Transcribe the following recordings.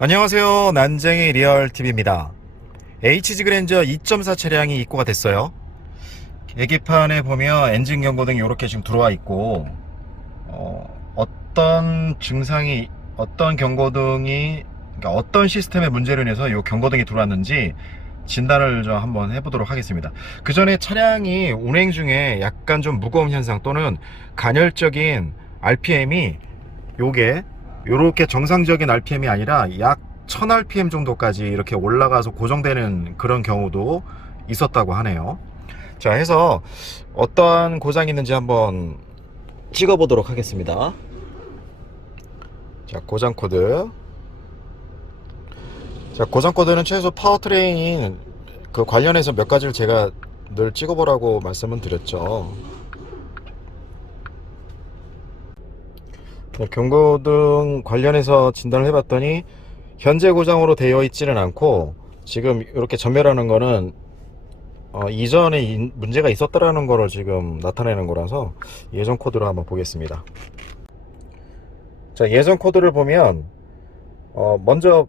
안녕하세요. 난쟁이 리얼TV입니다. HG 그랜저 2.4 차량이 입고가 됐어요. 계기판에 보면 엔진 경고등이 이렇게 지금 들어와 있고, 어떤 증상이, 어떤 경고등이, 그러니까 어떤 시스템의 문제로 인해서 이 경고등이 들어왔는지 진단을 좀 한번 해보도록 하겠습니다. 그 전에 차량이 운행 중에 약간 좀 무거운 현상 또는 간헐적인 RPM이 요게 요렇게 정상적인 RPM이 아니라 약 1000rpm 정도까지 이렇게 올라가서 고정되는 그런 경우도 있었다고 하네요. 자, 해서 어떠한 고장이 있는지 한번 찍어 보도록 하겠습니다. 자, 고장 코드. 자, 고장 코드는 최소 파워트레인 그 관련해서 몇 가지를 제가 늘 찍어 보라고 말씀은 드렸죠. 경고등 관련해서 진단을 해봤더니 현재 고장으로 되어 있지는 않고, 지금 이렇게 전멸하는 거는 이전에 문제가 있었다라는 거를 지금 나타내는 거라서 예전 코드로 한번 보겠습니다. 자, 예전 코드를 보면 먼저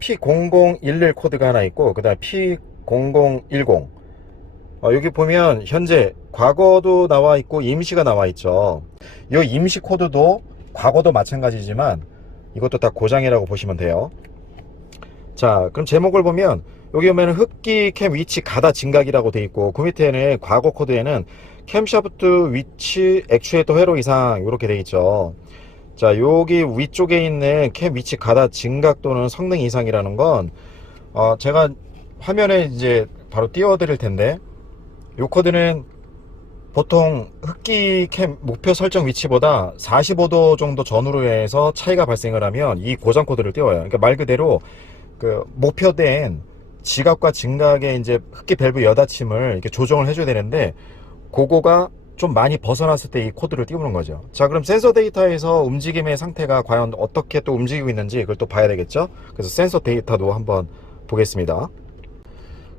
P0011 코드가 하나 있고, 그 다음 P0010. 여기 보면 현재 과거도 나와 있고 임시가 나와 있죠. 이 임시 코드도 과거도 마찬가지지만 이것도 다 고장이라고 보시면 돼요. 자, 그럼 제목을 보면 여기 보면 흡기 캠 위치 가다 진각이라고 돼 있고, 그 밑에는 과거 코드에는 캠샤프트 위치 액추에이터 회로 이상 이렇게 돼 있죠. 자, 여기 위쪽에 있는 캠 위치 가다 진각 또는 성능 이상이라는 건 제가 화면에 이제 바로 띄워 드릴 텐데, 이 코드는 보통 흡기 캠 목표 설정 위치보다 45도 정도 전후로 해서 차이가 발생을 하면 이 고장 코드를 띄워요. 그러니까 말 그대로 그 목표된 지각과 진각의 이제 흡기 밸브 여닫힘을 이렇게 조정을 해줘야 되는데, 그거가 좀 많이 벗어났을 때 이 코드를 띄우는 거죠. 자, 그럼 센서 데이터에서 움직임의 상태가 과연 어떻게 또 움직이고 있는지 그걸 또 봐야 되겠죠. 그래서 센서 데이터도 한번 보겠습니다.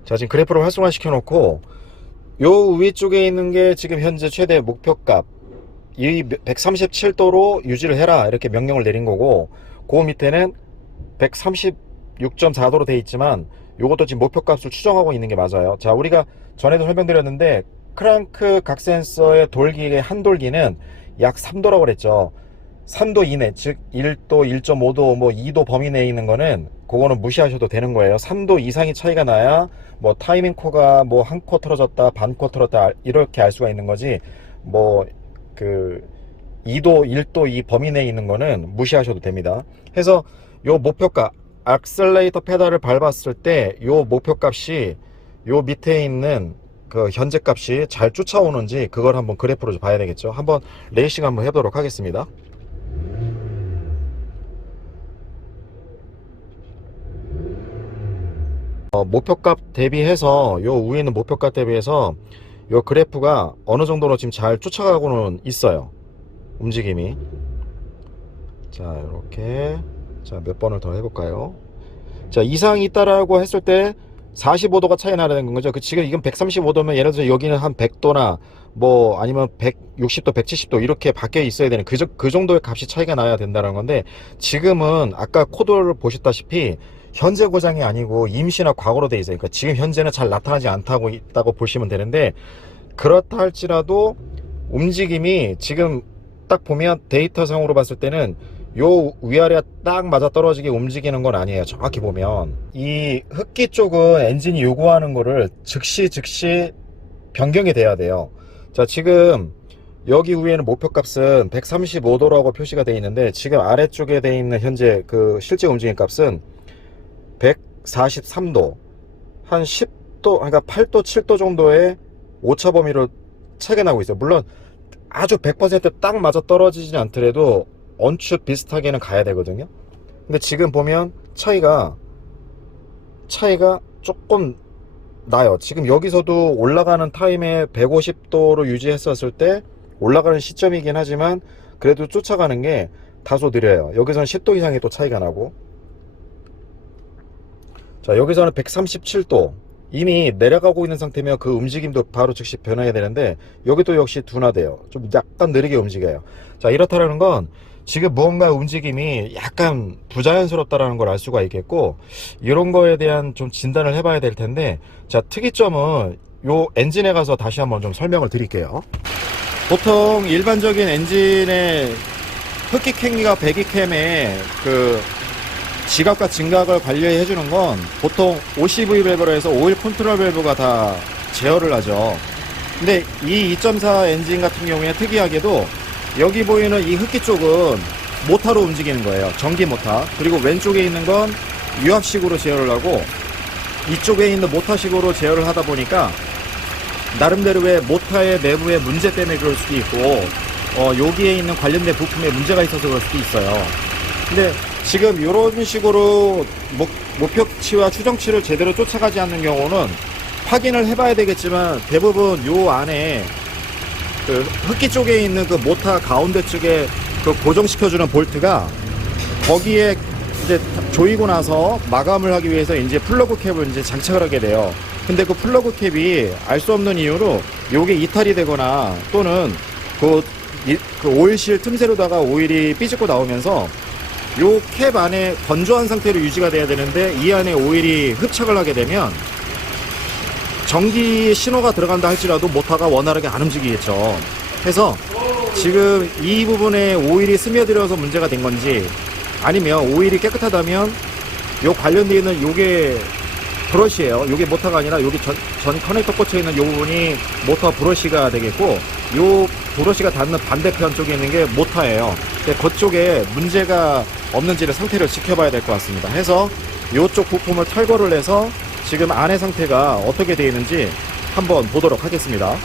자, 지금 그래프를 활성화시켜 놓고, 요 위쪽에 있는 게 지금 현재 최대 목표값, 이 137도로 유지를 해라 이렇게 명령을 내린 거고, 그 밑에는 136.4도로 돼 있지만 요것도 지금 목표값을 추정하고 있는 게 맞아요. 자, 우리가 전에도 설명드렸는데 크랑크 각 센서의 돌기의 한 돌기는 약 3도라고 그랬죠. 3도 이내, 즉 1도, 1.5도, 뭐 2도 범위 내에 있는 거는 그거는 무시하셔도 되는 거예요. 3도 이상의 차이가 나야 뭐 타이밍 코가 뭐 한 코 틀어졌다, 반 코 틀었다 이렇게 알 수가 있는 거지, 뭐 그 2도, 1도 이 범위 내에 있는 거는 무시하셔도 됩니다. 해서 요 목표값, 악셀레이터 페달을 밟았을 때 요 목표값이 요 밑에 있는 그 현재 값이 잘 쫓아오는지 그걸 한번 그래프로 봐야 되겠죠. 한번 레이싱 한번 해보도록 하겠습니다. 목표값 대비해서 요 위에 있는 목표값 대비해서 요 그래프가 어느 정도로 지금 잘 쫓아가고는 있어요. 움직임이. 자, 이렇게. 자, 몇 번을 더 해볼까요? 자, 이상이 있다라고 했을 때 45도가 차이 나는 거죠. 그 지금 이건 135도면 예를 들어서 여기는 한 100도나 뭐 아니면 160도, 170도 이렇게 바뀌어 있어야 되는 그 정도의 값이 차이가 나야 된다는 건데, 지금은 아까 코드를 보셨다시피 현재 고장이 아니고 임시나 과거로 돼 있어요. 그러니까 지금 현재는 잘 나타나지 않다고 있다고 보시면 되는데, 그렇다 할지라도 움직임이 지금 딱 보면 데이터상으로 봤을 때는 요 위아래가 딱 맞아 떨어지게 움직이는 건 아니에요. 정확히 보면 이 흡기 쪽은 엔진이 요구하는 거를 즉시 변경이 돼야 돼요. 자, 지금 여기 위에는 목표값은 135도라고 표시가 되어 있는데, 지금 아래쪽에 되어 있는 현재 그 실제 움직임 값은 143도, 한 10도, 그러니까 8도, 7도 정도의 오차 범위로 차이가 나고 있어요. 물론 아주 100%딱 맞아 떨어지진 않더라도 얼추 비슷하게는 가야 되거든요. 근데 지금 보면 차이가 조금 나요. 지금 여기서도 올라가는 타임에 150도로 유지했었을 때 올라가는 시점이긴 하지만 그래도 쫓아가는 게 다소 느려요. 여기서는 10도 이상의 또 차이가 나고, 자, 여기서는 137도 이미 내려가고 있는 상태면 그 움직임도 바로 즉시 변해야 되는데, 여기도 역시 둔화돼요. 좀 약간 느리게 움직여요. 자, 이렇다라는 건 지금 무언가 움직임이 약간 부자연스럽다라는 걸 알 수가 있겠고, 이런 거에 대한 좀 진단을 해봐야 될 텐데, 자, 특이점은 요 엔진에 가서 다시 한번 좀 설명을 드릴게요. 보통 일반적인 엔진의 흡기캠과 배기캠의 그 지각과 진각을 관리해 주는 건 보통 OCV 밸브로 해서 오일 컨트롤 밸브가 다 제어를 하죠. 근데 이 2.4 엔진 같은 경우에 특이하게도 여기 보이는 이 흡기 쪽은 모터로 움직이는 거예요. 전기 모터. 그리고 왼쪽에 있는 건 유압식으로 제어를 하고, 이쪽에 있는 모터식으로 제어를 하다 보니까 나름대로의 모터의 내부의 문제 때문에 그럴 수도 있고, 여기에 있는 관련된 부품에 문제가 있어서 그럴 수도 있어요. 근데 지금 이런 식으로 목표치와 추정치를 제대로 쫓아가지 않는 경우는 확인을 해봐야 되겠지만, 대부분 요 안에 그 흡기 쪽에 있는 그 모터 가운데 쪽에 그 고정시켜주는 볼트가 거기에 이제 조이고 나서 마감을 하기 위해서 이제 플러그 캡을 이제 장착을 하게 돼요. 근데 그 플러그 캡이 알 수 없는 이유로 요게 이탈이 되거나 또는 그 오일실 틈새로다가 오일이 삐집고 나오면서 요 캡 안에 건조한 상태로 유지가 돼야 되는데, 이 안에 오일이 흡착을 하게 되면 전기 신호가 들어간다 할지라도 모터가 원활하게 안 움직이겠죠. 해서 지금 이 부분에 오일이 스며들어서 문제가 된 건지, 아니면 오일이 깨끗하다면 요 관련되어 있는 요게 브러쉬예요. 요게 모터가 아니라 여기 전 커넥터 꽂혀 있는 요 부분이 모터 브러쉬가 되겠고, 요 브러쉬가 닿는 반대편 쪽에 있는 게 모터예요. 근데 그쪽에 문제가 없는지를 상태를 지켜봐야 될 것 같습니다. 해서 요쪽 부품을 탈거를 해서 지금 안의 상태가 어떻게 되어 있는지 한번 보도록 하겠습니다.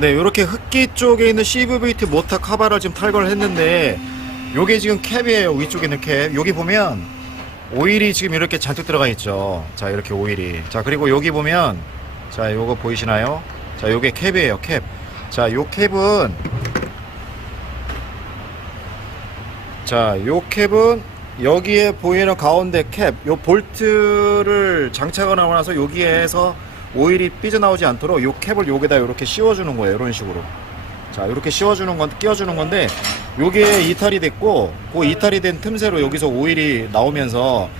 네, 이렇게 흡기 쪽에 있는 CVT 모터 카바를 지금 탈거를 했는데, 요게 지금 캡이에요. 위쪽에 있는 캡. 여기 보면 오일이 지금 이렇게 잔뜩 들어가 있죠. 자, 이렇게 오일이. 자, 그리고 여기 보면, 자, 요거 보이시나요? 자, 요게 캡이에요. 캡. 자, 요 캡은, 자, 요 캡은 여기에 보이는 가운데 캡, 요 볼트를 장착을 하고 나서 여기에서 오일이 삐져나오지 않도록 요 캡을 여기다 이렇게 씌워주는 거예요. 이런 식으로. 자, 이렇게 씌워주는 건, 끼워주는 건데, 요게 이탈이 됐고, 그 이탈이 된 틈새로 여기서 오일이 나오면서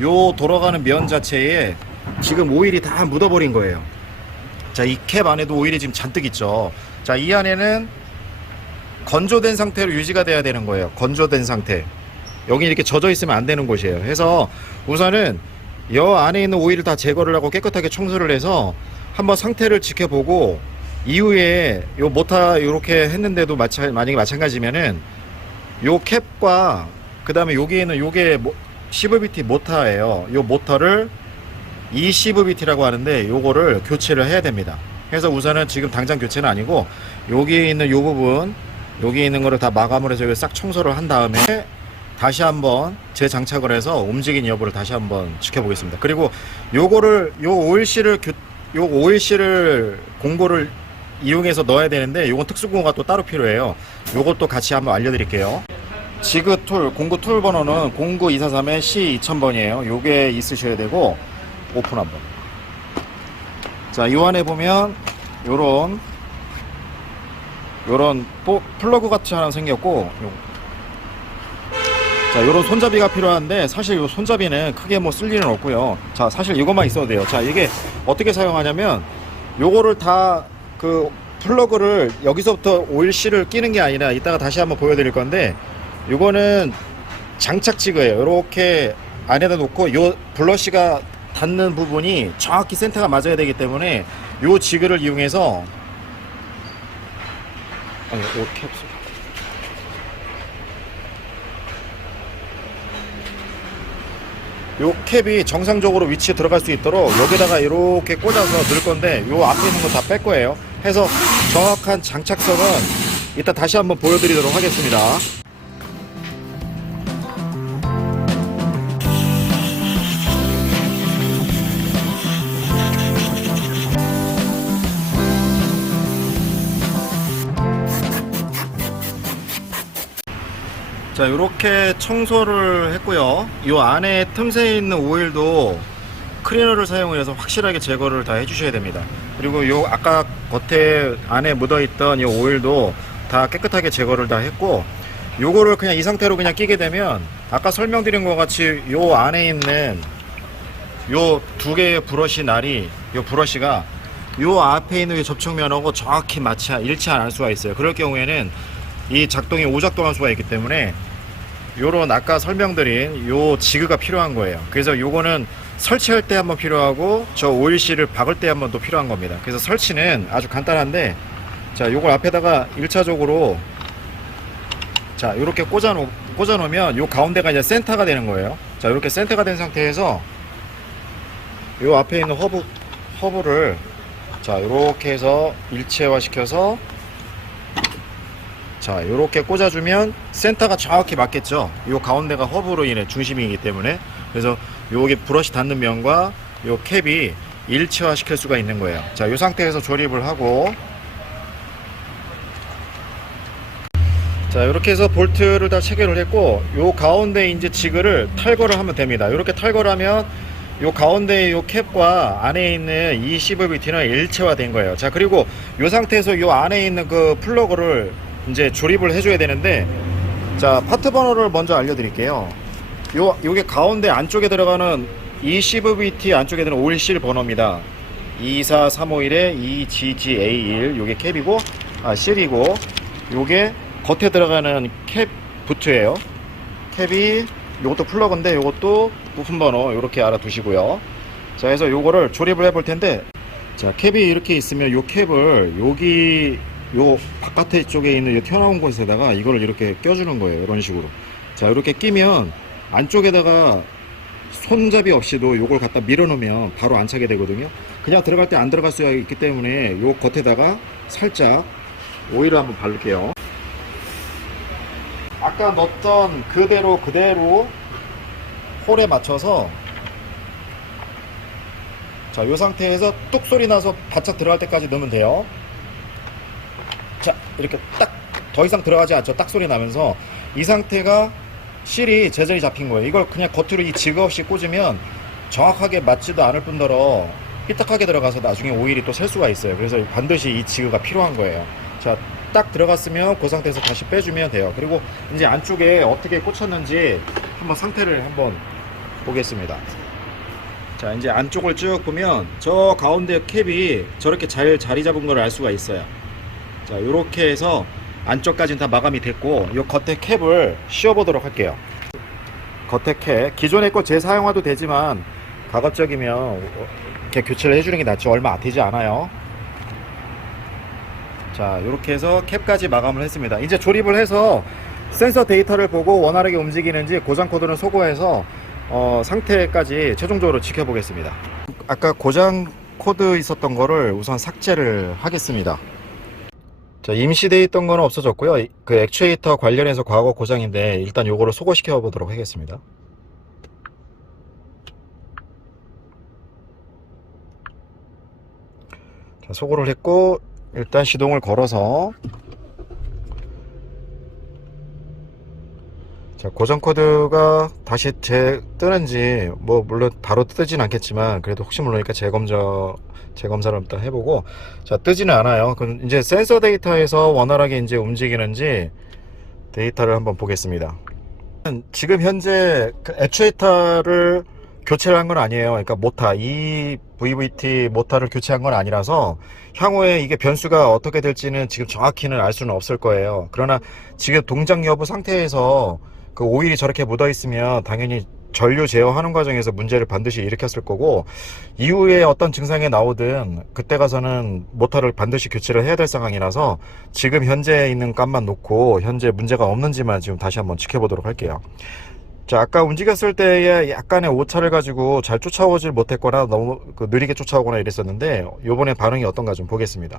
요 돌아가는 면 자체에 지금 오일이 다 묻어버린 거예요. 자, 이 캡 안에도 오일이 지금 잔뜩 있죠. 자, 이 안에는 건조된 상태로 유지가 돼야 되는 거예요. 건조된 상태. 여기 이렇게 젖어 있으면 안 되는 곳이에요. 해서 우선은 여 안에 있는 오일을 다 제거를 하고 깨끗하게 청소를 해서 한번 상태를 지켜보고, 이후에 요 모터 이렇게 했는데도 만약에 마찬가지면은 요 캡과 그 다음에 여기에 있는 요게 CVT 모터예요. 요 모터를 ECVT라고 하는데 요거를 교체를 해야 됩니다. 그래서 우선은 지금 당장 교체는 아니고, 여기에 있는 요 부분, 여기에 있는 거를 다 마감을 해서 싹 청소를 한 다음에 다시 한번 재장착을 해서 움직이는 여부를 다시 한번 지켜보겠습니다. 그리고 요거를 요 오일실을 공구를 이용해서 넣어야 되는데, 요건 특수공구가 또 따로 필요해요. 요것도 같이 한번 알려드릴게요. 지그 툴, 공구 툴 번호는 09243의 C2000번이에요. 요게 있으셔야 되고, 오픈 한번. 자, 요 안에 보면 요런 플러그 같이 하나 생겼고, 자, 요런 손잡이가 필요한데, 사실 요 손잡이는 크게 뭐 쓸 일은 없고요. 자, 사실 이것만 있어도 돼요. 자, 이게 어떻게 사용하냐면, 요거를 다 그 플러그를 여기서부터 오일실을 끼는 게 아니라, 이따가 다시 한번 보여드릴 건데, 요거는 장착 지그예요. 요렇게 안에다 놓고 요 블러시가 닿는 부분이 정확히 센터가 맞아야 되기 때문에 요 지그를 이용해서, 아니, 요 캡슐, 요 캡이 정상적으로 위치에 들어갈 수 있도록 여기다가 이렇게 꽂아서 넣을 건데, 요 앞에 있는 거 다 뺄 거예요. 해서 정확한 장착성은 이따 다시 한번 보여드리도록 하겠습니다. 자, 이렇게 청소를 했고요. 이 안에 틈새에 있는 오일도 클리너를 사용해서 확실하게 제거를 다 해주셔야 됩니다. 그리고 요 아까 겉에 안에 묻어있던 이 오일도 다 깨끗하게 제거를 다 했고, 요거를 그냥 이 상태로 그냥 끼게 되면 아까 설명드린 것 같이 요 안에 있는 요 두 개의 브러쉬 날이, 요 브러쉬가 요 앞에 있는 이 접촉면하고 정확히 일치할 수가 있어요. 그럴 경우에는 이 작동이 오작동할 수가 있기 때문에 요런 아까 설명드린 요 지그가 필요한 거예요. 그래서 요거는 설치할 때 한번 필요하고 저 오일실을 박을 때 한번 또 필요한 겁니다. 그래서 설치는 아주 간단한데, 자 요걸 앞에다가 1차적으로 자 요렇게 꽂아 놓으면 요 가운데가 이제 센터가 되는 거예요. 자 요렇게 센터가 된 상태에서 요 앞에 있는 허브를 자 요렇게 해서 일체화 시켜서 자 요렇게 꽂아주면 센터가 정확히 맞겠죠. 요 가운데가 허브로 인해 중심이기 때문에. 그래서 요게 브러쉬 닿는 면과 요 캡이 일체화 시킬 수가 있는 거예요. 자 요 상태에서 조립을 하고, 자 이렇게 해서 볼트를 다 체결을 했고, 요 가운데 이제 지그를 탈거를 하면 됩니다. 이렇게 탈거를 하면 요 가운데 요 캡과 안에 있는 이 CVT는 일체화 된 거예요. 자 그리고 요 상태에서 요 안에 있는 그 플러그를 이제 조립을 해줘야 되는데, 자 파트 번호를 먼저 알려드릴게요. 요게 가운데 안쪽에 들어가는 이 CVT 안쪽에 들어가는 오일실 번호입니다. 24351에 EGGA1 요게 캡이고 실이고, 요게 겉에 들어가는 캡 부트예요. 캡이 요것도 플러그인데 요것도 부품 번호 요렇게 알아두시고요. 자 해서 요거를 조립을 해볼 텐데, 자 캡이 이렇게 있으면 요 캡을 여기 요 바깥에 쪽에 있는 요 튀어나온 곳에다가 이거를 이렇게 껴주는 거예요. 이런 식으로. 자 이렇게 끼면 안쪽에다가 손잡이 없이도 요걸 갖다 밀어 놓으면 바로 안 차게 되거든요. 그냥 들어갈 때 안 들어갈 수가 있기 때문에 요 겉에다가 살짝 오일을 한번 바를게요. 아까 넣었던 그대로 홀에 맞춰서, 자 요 상태에서 뚝 소리 나서 바짝 들어갈 때까지 넣으면 돼요. 자 이렇게 딱 더 이상 들어가지 않죠. 딱 소리 나면서 이 상태가 실이 제자리 잡힌 거예요. 이걸 그냥 겉으로 이 지그 없이 꽂으면 정확하게 맞지도 않을 뿐더러 삐딱하게 들어가서 나중에 오일이 또 셀 수가 있어요. 그래서 반드시 이 지그가 필요한 거예요. 자 딱 들어갔으면 그 상태에서 다시 빼주면 돼요. 그리고 이제 안쪽에 어떻게 꽂혔는지 한번 상태를 한번 보겠습니다. 자 이제 안쪽을 쭉 보면 저 가운데 캡이 저렇게 잘 자리 잡은 걸 알 수가 있어요. 자 요렇게 해서 안쪽까지는 다 마감이 됐고, 요 겉에 캡을 씌워 보도록 할게요. 겉에 캡 기존의 거 재사용해도 되지만 가급적이면 이렇게 교체를 해주는 게 낫죠. 얼마 되지 않아요. 자 이렇게 해서 캡까지 마감을 했습니다. 이제 조립을 해서 센서 데이터를 보고 원활하게 움직이는지 고장 코드는 소거해서 상태까지 최종적으로 지켜보겠습니다. 아까 고장 코드 있었던 거를 우선 삭제를 하겠습니다. 자 임시되어 있던 거는 없어졌고요. 그 액추에이터 관련해서 과거 고장인데 일단 요거를 소거시켜 보도록 하겠습니다. 자 소거를 했고, 일단 시동을 걸어서, 자 고장 코드가 다시 뜨는지 뭐 물론 바로 뜨진 않겠지만 그래도 혹시 모르니까 재검사를 일단 해보고, 자 뜨지는 않아요. 그럼 이제 센서 데이터에서 원활하게 이제 움직이는지 데이터를 한번 보겠습니다. 지금 현재 그 액추에이터를 교체를 한 건 아니에요. 그러니까 모터, 이 VVT 모터를 교체한 건 아니라서 향후에 이게 변수가 어떻게 될지는 지금 정확히는 알 수는 없을 거예요. 그러나 지금 동작 여부 상태에서 그 오일이 저렇게 묻어 있으면 당연히 전류 제어하는 과정에서 문제를 반드시 일으켰을 거고, 이후에 어떤 증상이 나오든 그때 가서는 모터를 반드시 교체를 해야 될 상황이라서 지금 현재 있는 값만 놓고 현재 문제가 없는지만 지금 다시 한번 지켜보도록 할게요. 자 아까 움직였을 때에 약간의 오차를 가지고 잘 쫓아오질 못했거나 너무 느리게 쫓아오거나 이랬었는데, 요번에 반응이 어떤가 좀 보겠습니다.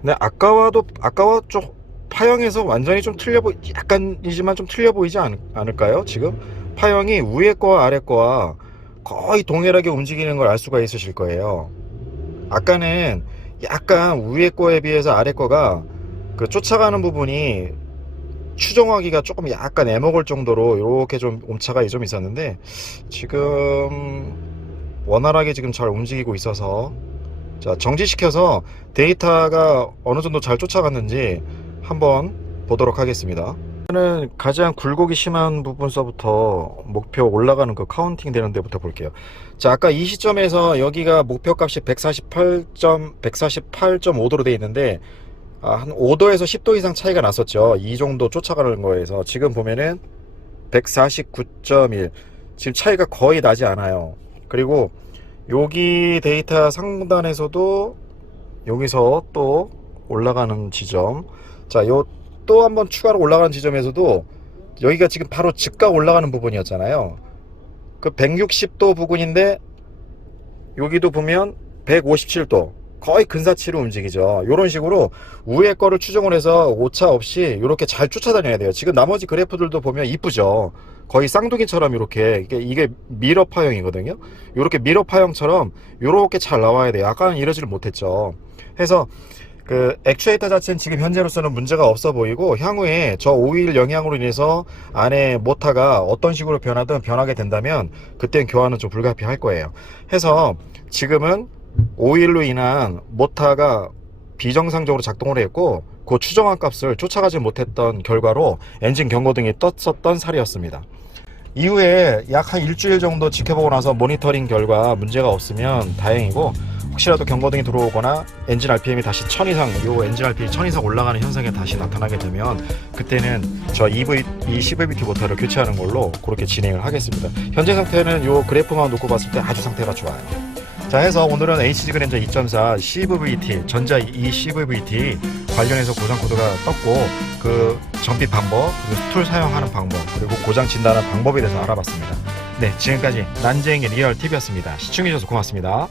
근데 아까와 좀 파형에서 완전히 좀 약간이지만 좀 틀려 보이지 않을까요? 지금 파형이 위에 거와 아래 거와 거의 동일하게 움직이는 걸 알 수가 있으실 거예요. 아까는 약간 위에 거에 비해서 아래 거가 그 쫓아가는 부분이 추정하기가 조금 약간 애먹을 정도로 이렇게 좀 오차가 좀 있었는데, 지금 원활하게 지금 잘 움직이고 있어서, 자, 정지시켜서 데이터가 어느 정도 잘 쫓아갔는지 한번 보도록 하겠습니다. 저는 가장 굴곡이 심한 부분서부터 목표 올라가는 그 카운팅 되는 데부터 볼게요. 자, 아까 이 시점에서 여기가 목표 값이 148.5도로 되어 있는데, 한 5도에서 10도 이상 차이가 났었죠. 이 정도 쫓아가는 거에서. 지금 보면은 149.1, 지금 차이가 거의 나지 않아요. 그리고 여기 데이터 상단에서도 여기서 또 올라가는 지점, 자, 요 또 한번 추가로 올라가는 지점에서도 여기가 지금 바로 즉각 올라가는 부분이었잖아요. 그 160도 부근인데 여기도 보면 157도, 거의 근사치로 움직이죠. 이런 식으로 위에 거를 추정을 해서 오차 없이 이렇게 잘 쫓아다녀야 돼요. 지금 나머지 그래프들도 보면 이쁘죠. 거의 쌍둥이처럼 이렇게, 이게 미러 파형이거든요. 이렇게 미러 파형처럼 이렇게 잘 나와야 돼요. 아까는 이러지를 못했죠. 해서 그 액추에이터 자체는 지금 현재로서는 문제가 없어 보이고, 향후에 저 오일 영향으로 인해서 안에 모터가 어떤 식으로 변하든 변하게 된다면 그땐 교환은 좀 불가피할 거예요. 해서 지금은 오일로 인한 모터가 비정상적으로 작동을 했고, 그 추정한 값을 쫓아가지 못했던 결과로 엔진 경고등이 떴었던 사례였습니다. 이후에 약 한 일주일 정도 지켜보고 나서 모니터링 결과 문제가 없으면 다행이고, 혹시라도 경고등이 들어오거나 엔진 RPM이 다시 1000 이상, 요 엔진 RPM이 1000 이상 올라가는 현상이 다시 나타나게 되면 그때는 저 이 CVT 모터를 교체하는 걸로 그렇게 진행을 하겠습니다. 현재 상태는 요 그래프만 놓고 봤을 때 아주 상태가 좋아요. 자, 해서 오늘은 HG 그랜저 2.4 CVT, 전자 CVT 관련해서 고장 코드가 떴고, 그 전비 방법, 그리고 툴 사용하는 방법, 그리고 고장 진단하는 방법에 대해서 알아봤습니다. 네, 지금까지 난쟁이 리얼TV였습니다. 시청해주셔서 고맙습니다.